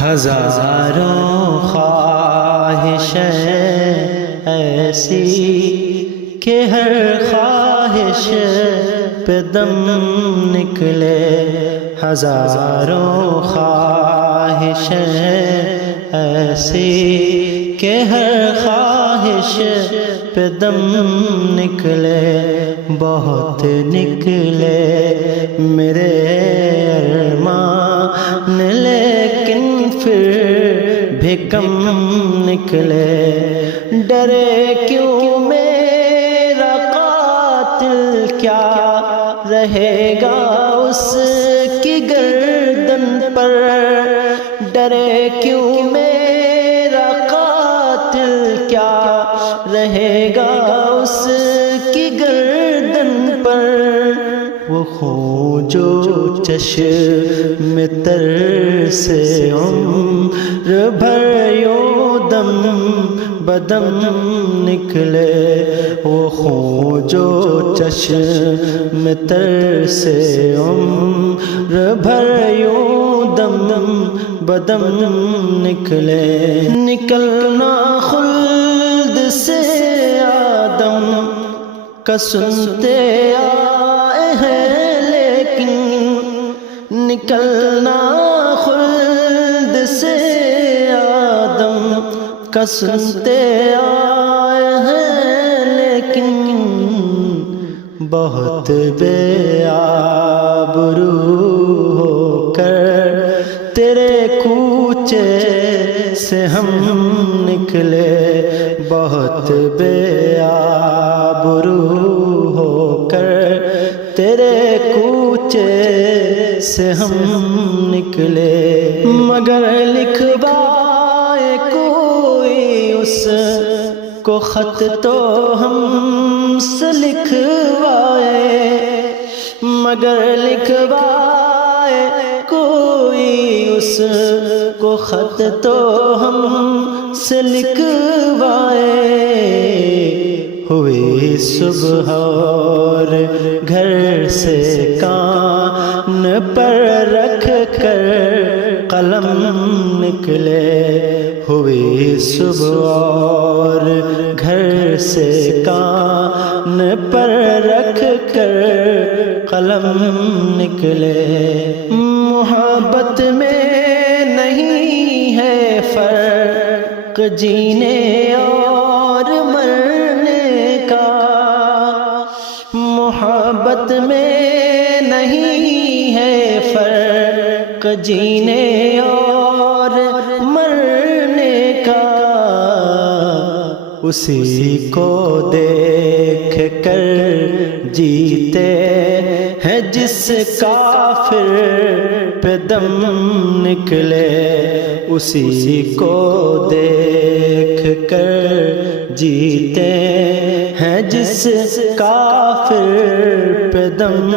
ہزاروں خواہشیں ایسی کہ ہر خواہش پہ دم نکلے، ہزاروں خواہشیں ایسی کہ ہر خواہش پہ دم نکلے، بہت نکلے میرے ارمان لیکن پھر بھی کم نکلے، ڈرے کیوں میرا قاتل، کیا رہے گا اس کی گردن پر، ڈرے کیوں میرا قاتل، کیا رہے گا اس کی گردن پر، وہ خون جو چشم تر سے عمر بھر یوں دم بدم نکلے، وہ خون جو چشم تر سے عمر بھر یوں دم بدم نکلے، نکلنا خلد سے آدم کا سنتے آئے ہیں، لیکن نکلنا خلد سے آدم کا سنتے آئے ہیں، لیکن بہت بے آبرو ہو کر تیرے کوچے سے ہم نکلے، بہت بے آبرو ہو کر تیرے کوچے سے ہم نکلے، مگر لکھوائے کوئی اس کو خط تو ہم سے لکھوائے، مگر لکھوائے کوئی اس کو خط تو ہم سے لکھوائے، ہوئی صبح اور گھر سے کان پر رکھ کر قلم نکلے، ہوئی صبح اور گھر سے کان پر رکھ کر قلم نکلے، محبت میں نہیں ہے فرق جینے اور مرنے کا، محبت میں نہیں ہے فرق جینے اور مرنے کا، اسی کو دیکھ کر جیتے ہیں جس کافر پہ دم نکلے، اسی کو دیکھ کر جیتے ہیں جس کافر پہ دم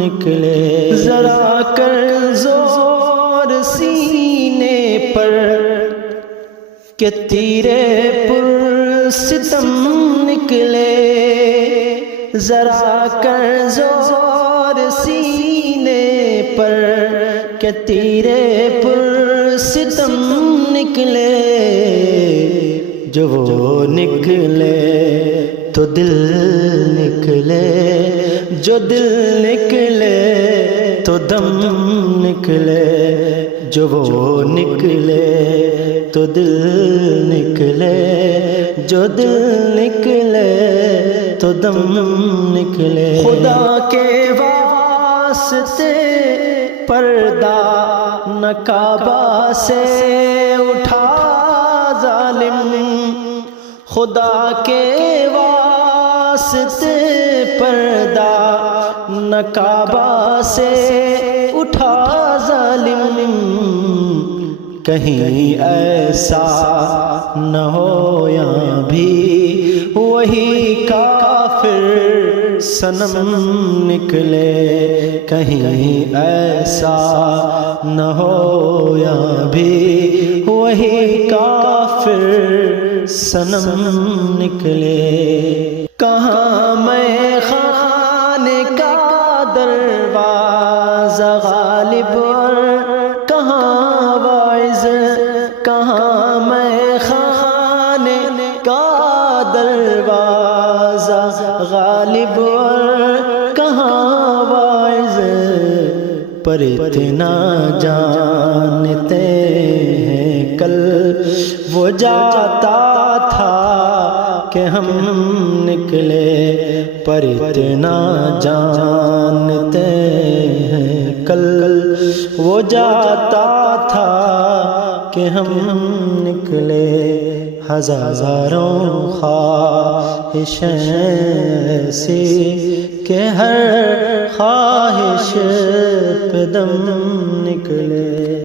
نکلے، ذرا کر زور سینے پر کہ تیرے پر ستم نکلے، ذرا کر زور سینے پر کہ تیرے پر ستم نکلے، جو وہ نکلے تو دل نکلے، جو دل نکلے تو دم نکلے، جو وہ نکلے تو دل نکلے، جو دل نکلے تو دم نکلے، خدا کے واسطے پردہ نہ کعبہ سے اٹھا ظالم، خدا کے واسطے پردہ نہ کعبہ سے اٹھا ظالم، کہیں ایسا نہ ہو یا بھی وہی کافر صنم نکلے، کہیں ایسا نہ ہو یا بھی وہی کافر صنم نکلے، کہاں میں خانے کا دروازہ غالب اور کہاں واعظ طالب اور کہاں واعظ، پر اتنا جانتے ہیں کل وہ جاتا تھا کہ ہم نکلے، پر اتنا جانتے ہیں کل وہ جاتا تھا کہ ہم نکلے۔ ہزاروں خواہشیں ایسی کہ ہر خواہش پہ دم نکلے۔